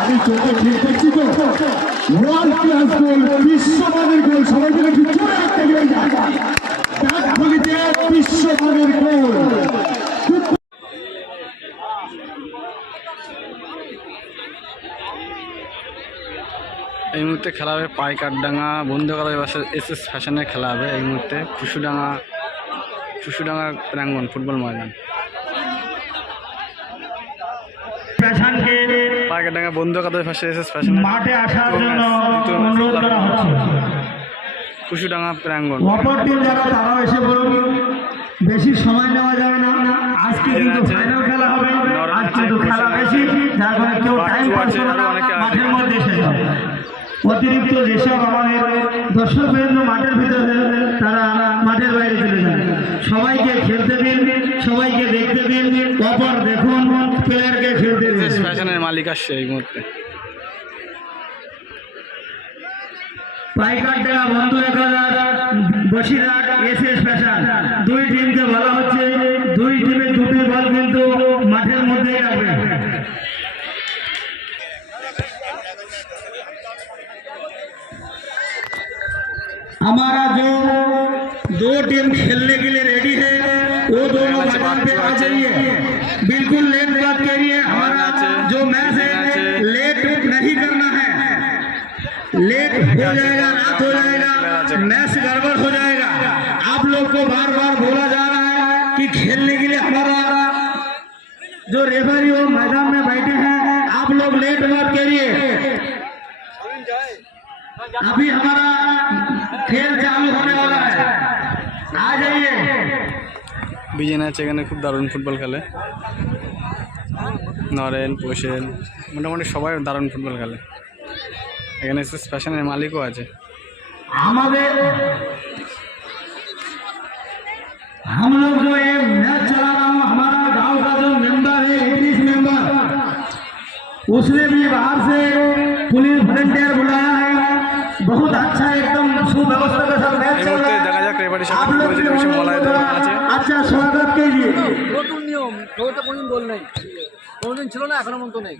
আমি চোখে ঠিক দেখছি তো ওয়ার্ল্ড ক্লাস গোল, বিশ্বমানের গোল। সবাই মিলে কি জোরে একটা বিশ্বমানের গোল। এই মুহূর্তে খেলা হবে পাইকারডাঙ্গা বন্ধুকালের বাসা এসএস ফ্যাশনে খেলা হবে। এই মুহূর্তে খুশুডাঙ্গা প্রাঙ্গণ ফুটবল ময়দান। পাইকারডাঙ্গা বন্ধুকালের বাসা এসএস ফ্যাশনে মাঠে আসার জন্য অনুরোধ করা হচ্ছে। খুশুডাঙ্গা প্রাঙ্গণ। অপর টিম যারা তারাও এসে বলুন, বেশি সময় নেওয়া যাবে না। আজকে কিন্তু ফাইনাল খেলা হবে, আজ কিন্তু খেলা বেশি, যার কারণে কেউ টাইম পাস করে না, মাঠের মধ্যে এসে যাবে। অতিরিক্ত যেসব আমাদের দর্শক বৃন্দ মাঠের ভিতরে, তারা মাঠের বাইরে চলে যান। সবাইকে খেলতে দিন, সবাইকে দেখতে দিন। অপর দেখুন, প্লেয়ারকে খেলতে দিন। এসএস ফ্যাশনের মালিক আসছে এই মুহূর্তে। পাইকারডাঙ্গা বন্ধু 1000 বসিরহাট এসএস ফ্যাশন, দুই টিমকে বলা হচ্ছে দুই টিমে দুটি বল কিন্তু মাঠের মধ্যেই রাখবে। हमारा जो दो टीम खेलने के लिए रेडी है वो दोनों मैदान पे आ जाइए। बिल्कुल लेट मत करिए। हमारा जो मैच है लेट नहीं करना है। लेट हो जाएगा, रात हो जाएगा, मैच गड़बड़ हो जाएगा। आप लोग को बार बार बोला जा रहा है कि खेलने के लिए हमारा जो रेफरी वो मैदान में बैठे हैं, आप लोग लेट मत करिए। अभी हमारा खेल चालू होने वाला है, आ जाइए। বিজেন আছে এখানে, খুব দারুণ ফুটবল খেলে। নরেন পোষেন মোটামুটি সবাই দারুণ ফুটবল খেলে। এখানে এসএস ফ্যাশনের মালিকও আছে। हमारे हम लोग जो ये मैच चला रहा हूँ, हमारा गांव का जो मेंबर है 31 मेंबर, उसने भी बाहर से पुलिस वॉलंटियर बुलाया है। बहुत अच्छा एकदम सुव्यवस्था के साथ मैच चल रहा है। দেখা যাক রেফারির সাথে आप কি लोग হয়েছে, বেশি মলায় দেওয়া আছে। अच्छा स्वागत कीजिए। নতুন নিয়ম, ওটা কোনদিন গোল নেই, কোনদিন ছিল না, এখনো পর্যন্ত নেই।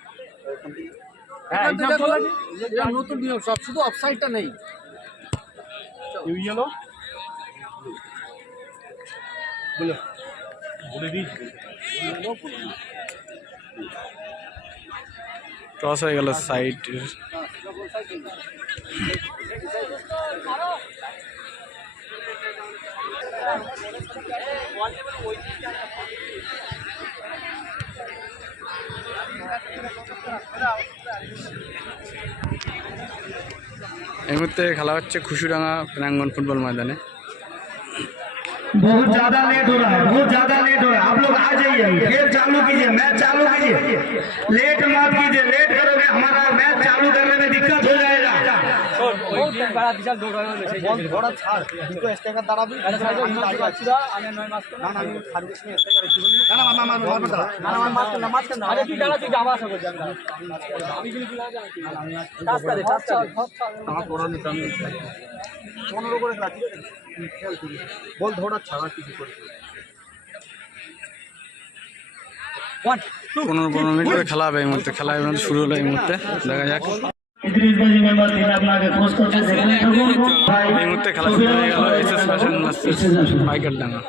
এটা নতুন নিয়ম সব, শুধু অফসাইডটা নেই। টস হয়ে গেল সাইড। এই মুহূর্তে খেলা হচ্ছে খুশুডাঙ্গা প্রাঙ্গণ ফুটবল ময়দানে। बहुत ज्यादा लेट हो रहा है, बहुत ज्यादा लेट हो रहा है। आप लोग आ जाइए, खेल चालू कीजिए, मैच चालू कीजिए। लेट मत कीजिए, लेट करोगे हमारा मैच चालू करने में दिक्कत हो जाएगा। বল ধরা ছাড়া কিছু করে 15 মিনিট করে খেলা হবে। এই মুহূর্তে খেলা শুরু হলো। এই মুহূর্তে দেখা যাক। এই মুহূর্তে খেলা শুরু হয়ে গেল। এসএস ফ্যাশন পাইকারডাঙ্গা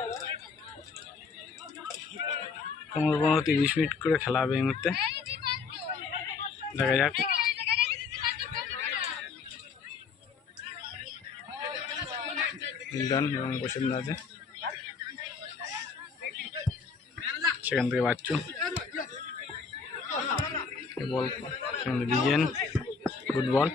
15-30 মিনিট করে খেলা হবে। এই মুহূর্তে দেখা যাক। ডান এবং পছন্দ আছে, সেখান থেকে বাচ্চু বল, সেখান থেকে বিজেন ফুটবল।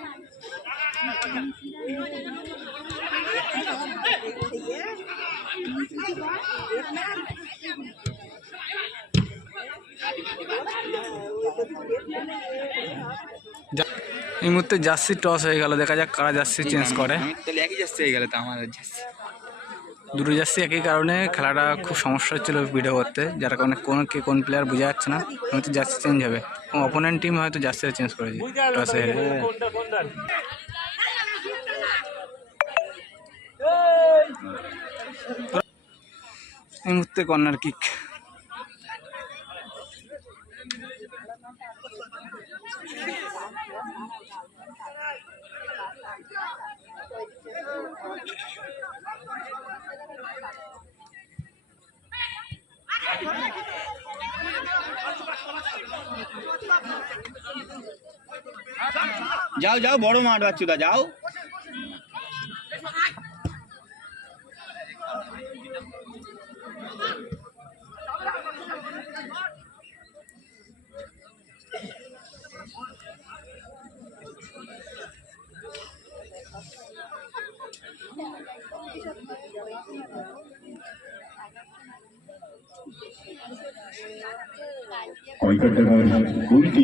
এই মুহূর্তে জার্সি টস হয়ে গেল। দেখা যাক কারা জার্সি চেঞ্জ করে। একই জার্সি হয়ে গেল তো আমার জার্সি, দুটো জার্সি একই কারণে খেলাটা খুব সমস্যা হচ্ছিল ভিডিও করতে, যার কারণে কোন প্লেয়ার বোঝা যাচ্ছে না। হয়তো জার্সি চেঞ্জ হবে, অপোনেন্ট টিম হয়তো জার্সি চেঞ্জ করেছে টসে হেরে। এই মুহূর্তে কর্নার কিক। যাও যাও, বড় মাঠ বাচ্চুদা, যাও। গোলটি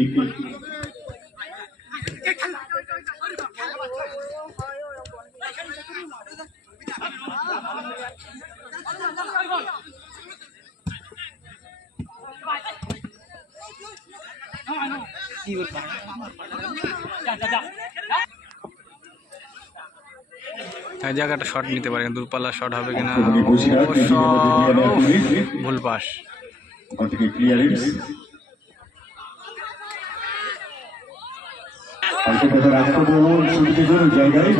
এক জায়গায় একটা শট নিতে পারে, দূরপাল্লার শট হবে কিনা। ভুল পাস। ক্লিয়ারেন্স আক্রমণ সুবিধাজনক জায়গায়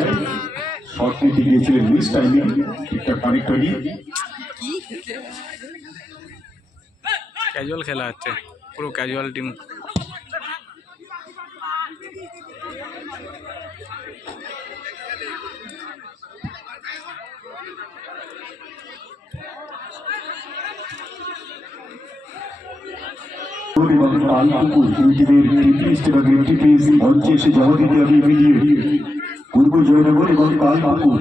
শট নিতে গিয়েছিলেন, মিস টাইমিং, ঠিকঠাক কানেক্ট হয়নি। ক্যাজুয়াল খেলা হচ্ছে, পুরো ক্যাজুয়াল টিম। মঞ্চে এসে জমা দিতে হবে ইমিডিয়েট। পূর্ব জয়নগর এবং কালপুকুর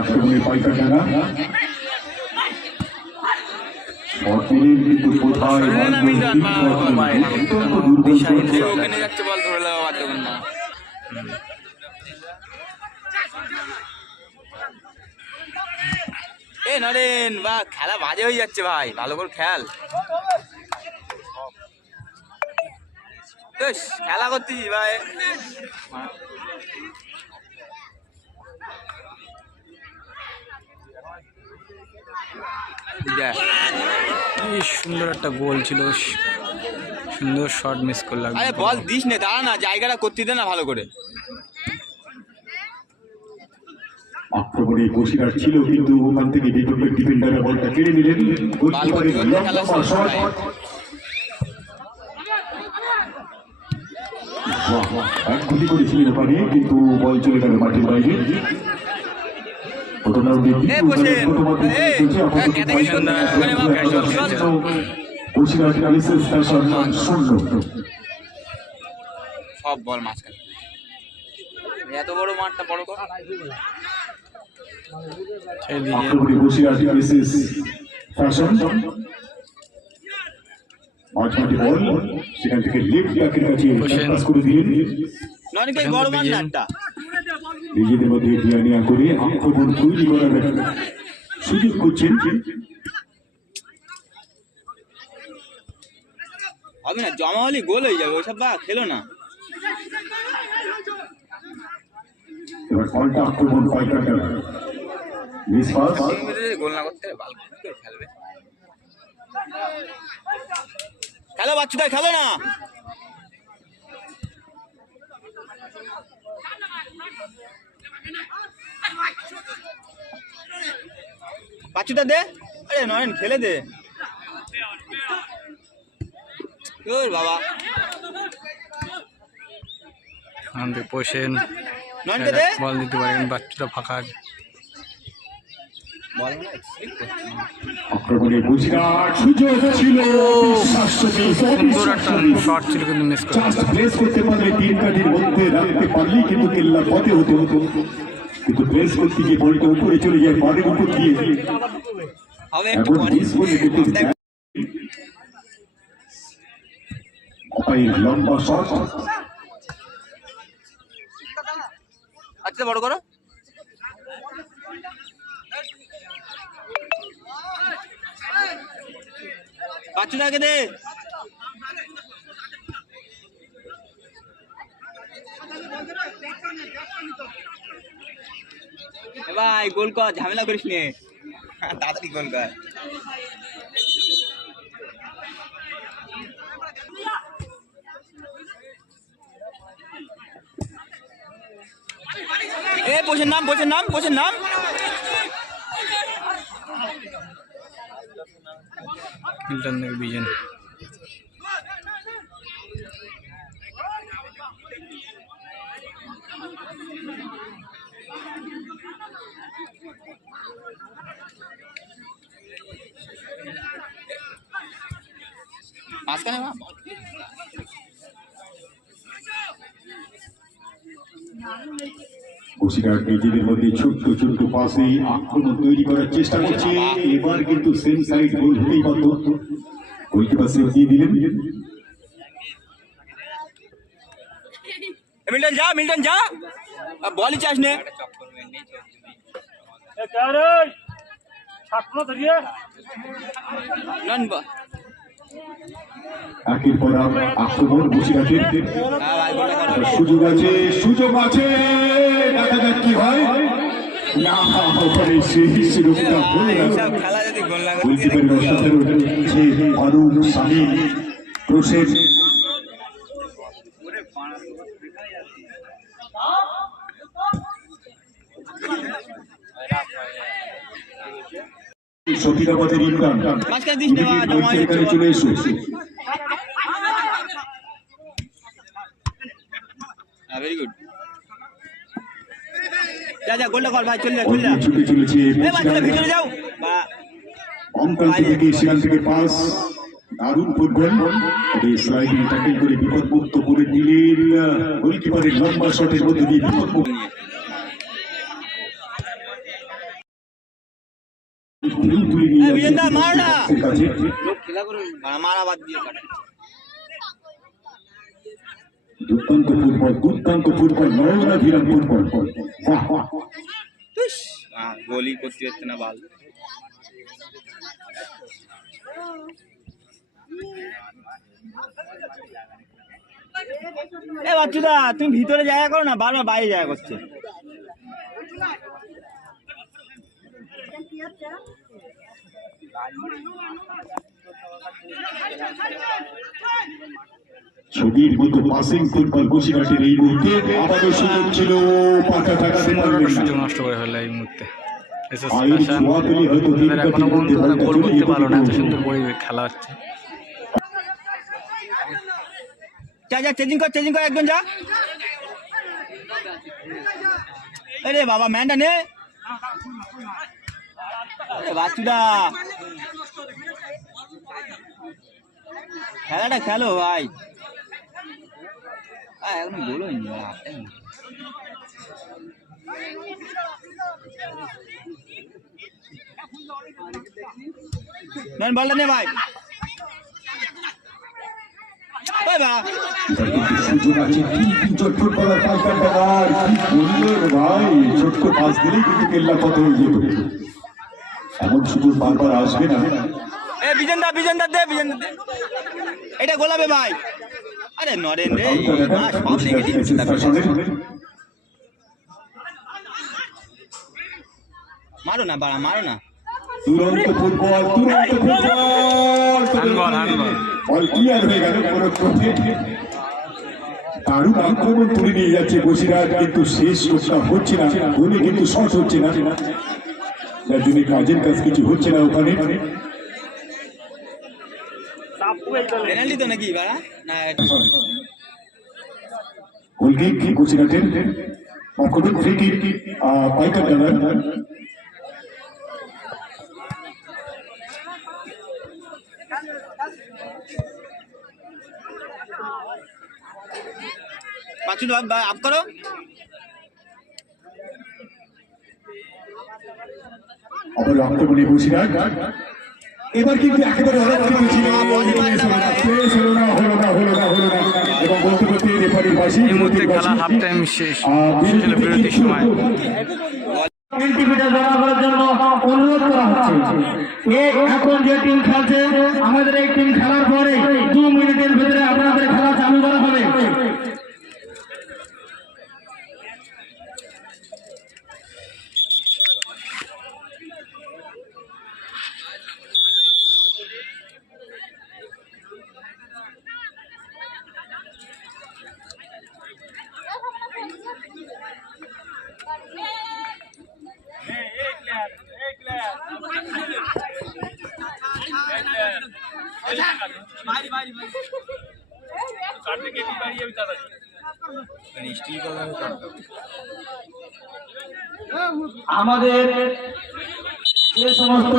আক্রমণের পাইকা ডাঙা কিন্তু কোথায় ওখানে যাচ্ছে, বল ধরে লাগা বাধ্য করেন না। এ নরেন, বা খেলা বাজে হয়ে যাচ্ছে ভাই, ভালো করে খেল। খেলা করতেছিস ভাই। কি সুন্দর একটা গোল ছিল, সুন্দর শট মিস করলাম। আরে বল দিস নে, দাঁড়া না, জায়গাটা করতে দে না ভালো করে। আক্রমণে বসিরাট ছিল, কিন্তু ওখান থেকে বিপক্ষের ডিফেন্ডাররা বলটা কেড়ে নিলেন। এক গুলি করেছিলেন ওখানে, কিন্তু বল চলে গেল মাঠের বাইরে। সব বল মাঝখানে, এত বড় মাঠটা বড় কর। সেখান থেকে লেফট ব্যাকের কাছে করে দিলেন। বড় মাঠ না একটা, নিজেদের মধ্যে দেয়া করে আক্রমণ তৈরি করার সুযোগ করছেন। হবে না, জমা হলে গোল হয়ে যাবে, ওইসব বা খেলো না। এবার পাল্টা আক্রমণ পাইকাটা গোল না করতে খেলবে। খেলো বাচ্চুটা, খেলো না। বাচ্চুটা দে, আরে নয়ন খেলে দে তোর বাবা। পোষেন নয়নকে দে, বল দিতে পারেন, বাচ্চাটা ফাঁকা। আক্রমণে গুজরাট সুযোগ ছিল, সুন্দর একটা শট ছিল কিন্তু মিস করে। প্রেস করতে পারলে তিন কাঠের মধ্যে রাখতে পারলেই কিন্তু কেল্লা পথে হতে হতো, কিন্তু প্রেস করতে গিয়ে বলটা উপরে চলে যায়, বাড়ির উপর দিয়ে। লম্বা শট, আচ্ছা বড় করো। বাচ্চুদাকে দে। এ ভাই গোল কর, ঝামেলা করিস নে, তাড়াতাড়ি গোল কর। এ পোষের নাম, পোষের নাম, পোষের নাম। মিল্টন থেকে বিজন। মাঝখানে না বসিরহাট নিজেদের মধ্যে ছোট্ট ছোট্ট পাশে আক্রমণ তৈরি করার চেষ্টা করছে। এবার কিন্তু সেম সাইড গোল হতেই পারত, গোলকিপার সেভ দিয়ে দিলেন। মিল্টন যা, মিল্টন যা, বলই চাস নে। নন বা একের পর এক আক্রমণ বসিরহাটের। সুযোগ আছে, সুযোগ আছে, দেখা যাক কি হয়। না, ওখানে সেই সুযোগটা হলো না। সব খেলা যদি গোল লাগে গোলকিপারের অসাধারণ যে ফারুক শামীম প্রসেস সফিকাবাদের ইমরান মাঝখানে দিস না, জমা এখানে চলে এসো। Very good. যা যা গোলটা কর ভাই, চল যা, চল যা। ছুটে চলেছে এ বাচ্চারা ভিতরে যাও। বা অঙ্কাল থেকে সেখান থেকে পাস, দারুণ ফুটবল। স্লাইডিং ট্যাকেল করে বিপদমুক্ত করে দিলেন, গোলকিপারের লম্বা শটের মধ্যে দিয়ে বিপদমুক্ত। বিজেন্দা মার না, খেলা করুন, মারা বাদ দিয়ে কাটে। দুর্দান্ত ফুটবল, দুর্দান্ত ফুটবল, নয়নাভিরাম ফুটবল। বাহ বাহ, গোলই করতে হচ্ছে না বাল। এ বাচ্চুদা তুমি ভিতরে জায়গা করো না, বারবার বাইরে জায়গা করছে। ছবির মতো পাসিং ফুটবল বসিরহাটের এই মুহূর্তে। আবারও সুযোগ ছিল, পাতা ঠাকাতে পারলেন না। সুযোগ নষ্ট করে ফেললো এই মুহূর্তে। আয়ের ছোঁয়া পেলে হয়তো তিন এখনো কাঠির পর্যন্ত মধ্যে তারা বলটা গোল চলে করতে যেত, পারলো না, এত কিন্তু সুন্দর পরিবেশ খেলা হচ্ছে। যা যা, চেঞ্জিং কর, চেঞ্জিং কর, একজন যা। আরে বাবা ম্যানটা নে। আরে বাচ্চুদা খেলাটা খেলো ভাই। এখন গোল হয়নি, নেন বলটা নে ভাই। সুযোগ আছে, ছোট্ট ফুটবলার পাঁচটা টাকার কি বললেন ভাই, ছোট্ট পাস দিলেই কিন্তু কেল্লা কত হয়ে যেত। এমন সুযোগ বারবার আসবে না। এ বিজেন্দা, বিজেন্দা দে, বিজেন্দা দে, এটা গোলাবে ভাই। আরে নরেন রে, সব লেগে দিচ্ছে। মারো না বাড়া, মারো না। দুরন্ত ফুটবল, দুরন্ত ফুটবল, বল ক্লিয়ার হয়ে গেল কোনো ক্রমে। দারুণ আক্রমণ তুলে নিয়ে যাচ্ছে বসিরহাট, কিন্তু শেষ রক্ষা হচ্ছে না, গোলে কিন্তু শট হচ্ছে না, যার জন্য কাজের কাজ কিছু হচ্ছে না ওখানে। পেনাল্টি তো নাকি বাড়া না? গোলকিক বসিরহাটের আক্রমণ, ফ্রি কিক পাইকার ডানার। পাঁচুন আপ করো। আবার আক্রমণে বসিরহাট, এবার কিন্তু একেবারে অরক্ষিত ছিল, হলো না, হলো না, হলো না, হলো না, এবং বলতে বলতে রেফারির পাশে এই মুহূর্তে খেলা হাফ টাইম শেষ, বিরতির সময়। এনটিভিটা জমা করার জন্য অনুরোধ করা হচ্ছে। এখন যে টিম খেলছে আমাদের এই টিম খেলার পরে 2 মিনিটের ভিতরে আপনাদের খেলা চালু করা হবে। আমাদের যে সমস্ত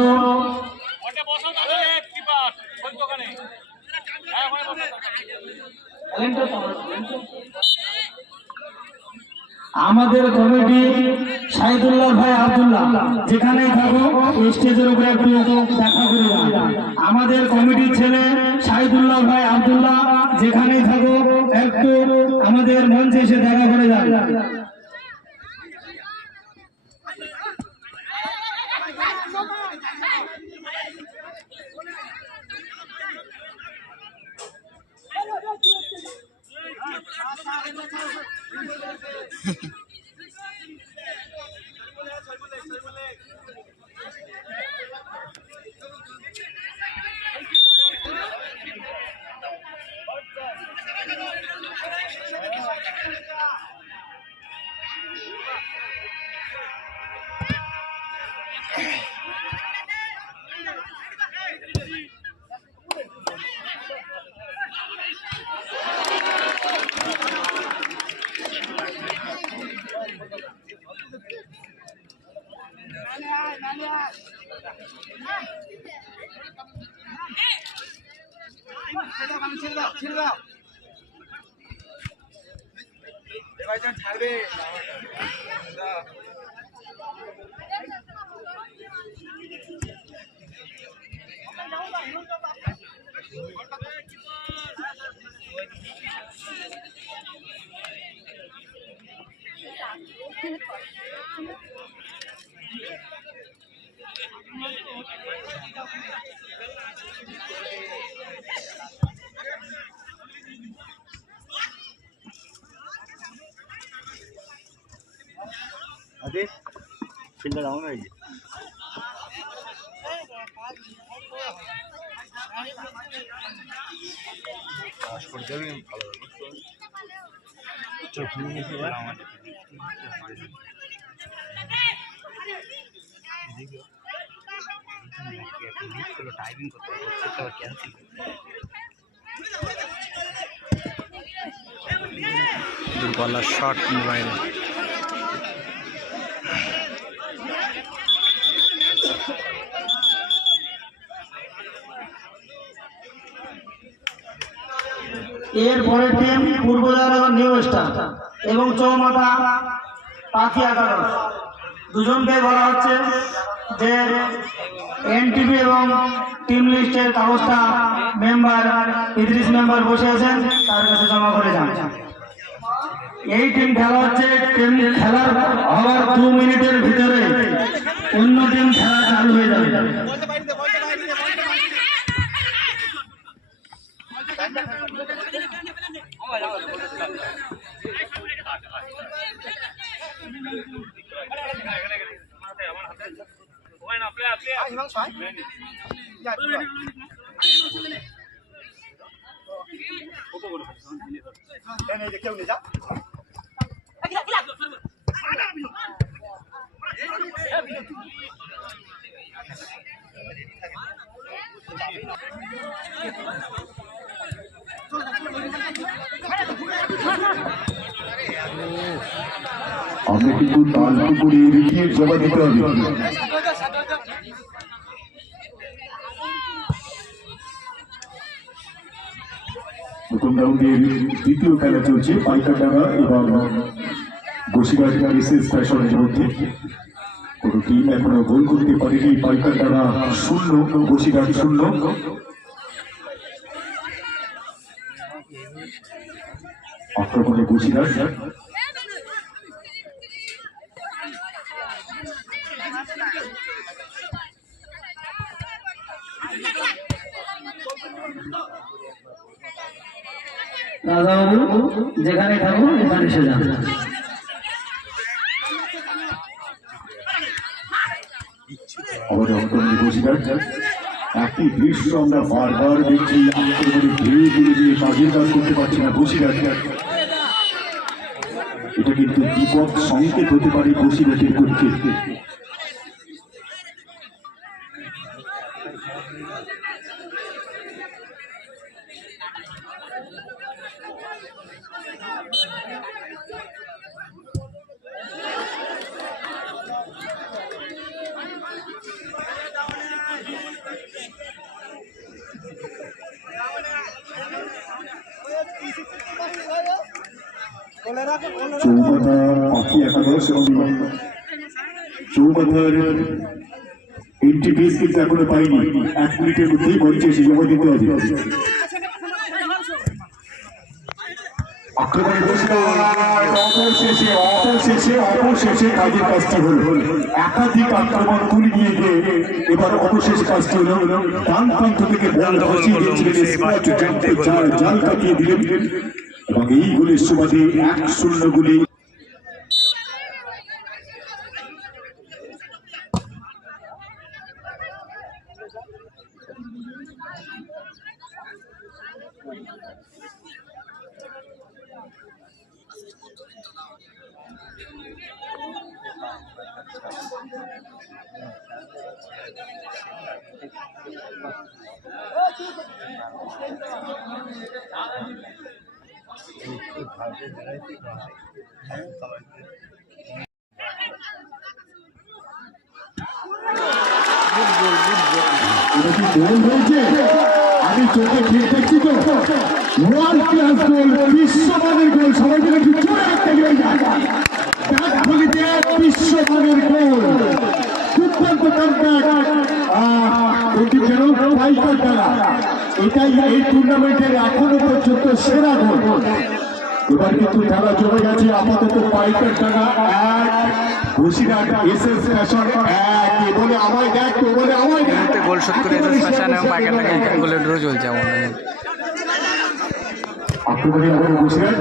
আমাদের কমিটি শাহিদুল্লাহ ভাই আব্দুল্লাহ যেখানেই থাকো স্টেজের উপরে একটু দেখা করে যান। আমাদের কমিটির ছেলে শাহিদুল্লাহ ভাই আব্দুল্লাহ যেখানেই থাকো একটু আমাদের মঞ্চে এসে দেখা করে যান। ফিল্ডটা ডাউন হয়ে গেছে। দূরপাল্লার শট মোবাইলে এর পরের টিম পূর্বজার নিউ স্টার এবং চৌমাথা পাখি একাদশ দুজনকে বলা হচ্ছে যে এনটিভি এবং টিম লিস্টের কাগজটা মেম্বার ৩০ মেম্বার বসে আছেন তার কাছে জমা করে যান। এই টিম খেলা হচ্ছে টিম খেলার হওয়ার 2 মিনিটের ভিতরে অন্য টিম খেলা চালু হয়ে যাবে। আমরা কিন্তু তাল পুকুরে রেখে জমা দিতে হবে। প্রথম রাউন্ডের দ্বিতীয় খেলা চলছে পাইকারডাঙ্গা এবং বসিরহাট মিসেস ফ্যাশনের মধ্যে। কোন টিম এখনো গোল করতে পারেনি। পাইকারডাঙ্গা 0, বসিরহাট 0। আক্রমণে বসিরহাট। রাজাবাবু যেখানে থাকো এখানে এসে যান। আমাদের অন্তর্নিহিত বসিরহাট একই দৃশ্য আমরা বারবার দেখছি, আক্রমণে ধীরে ধীরে দিয়ে কাজের কাজ করতে পারছি না বসিরহাট। এটা কিন্তু বিপদ সংকেত হতে পারে বসিরহাটের পক্ষে। চৌমাথা পাখি একাদশ এবং চৌমাথার এন্ট্রি ফিস কিন্তু এখনো পাইনি, 1 মিনিটের মধ্যেই মঞ্চে এসে জমা দিতে হবে। আক্রমণে অবশেষে কাজের কাজটি হলো। একাধিক আক্রমণ করে নিয়ে গিয়ে এবার অবশেষ কাজটি হলো। ডান প্রান্ত থেকে বল ভাসিয়ে দিয়েছিলেন, জাল কাটিয়ে দিলেন এবং এই গোলের সুবাদে 1-0 গোলে আমি চোখে ঠিক দেখছি তো, ওয়ার্ল্ড ক্লাস গোল, বিশ্বমানের গোল, সবাই মিলে একটু জোরে একটা গোল, বিশ্বমানের গোল, দুর্দান্ত পাইকার টাকা, এটাই এই টুর্নামেন্টের এখনো পর্যন্ত সেরা গোল। এবার কিন্তু খেলা জমে গেছে, আপাতত পাইকার টাকা 1, বসিরহাট এসএস ফ্যাশন 1। বলে আমায় দেখ, তো বলে আমায় দেখ, গোল শোধ করে এসএস ফ্যাশন এবং পাইকার টাকা গোলের ড্র চলছে আমাদের। আক্রমণে এখন বসিরহাট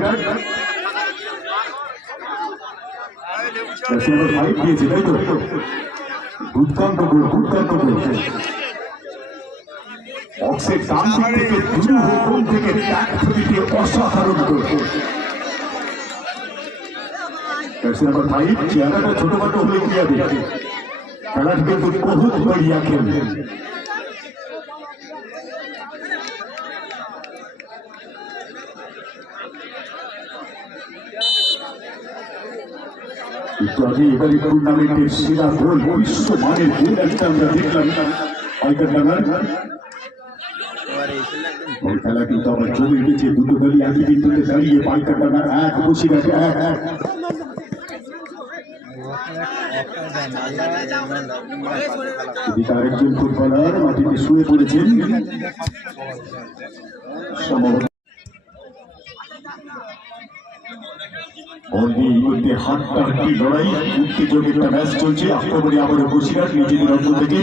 ফাইট দিয়েছে, তাই তো? দুর্দান্ত গোল, দুর্দান্ত গোল। বক্সের ডান দিক থেকে দুরূহ কোণ থেকে ট্যাগ ছবিতে অসাধারণ গোল। চেহারাটা ছোটখাটো হলে কি হবে, খেলার কিন্তু বহুত বড়িয়া খেলবে। একটু আগে এবারে টুর্নামেন্টের সেরা গোল, বিশ্বমানের গোল একটা আমরা দেখলাম পাইকার ডাঙ্গার। খেলা কিন্তু আবার জমে উঠেছে, দুটো দলই একই বিন্দুতে দাঁড়িয়ে, পাইকার ডাঙ্গার 1, বসিরহাট 1। এদিকে আরেকজন ফুটবলার মাটিতে শুয়ে পড়েছেন, সম্ভবত হাড্ডাহাড্ডি লড়াই, উত্তেজক একটা ম্যাচ চলছে। আক্রমণে আবারও বসিরহাট নিজেদের অঞ্চল থেকে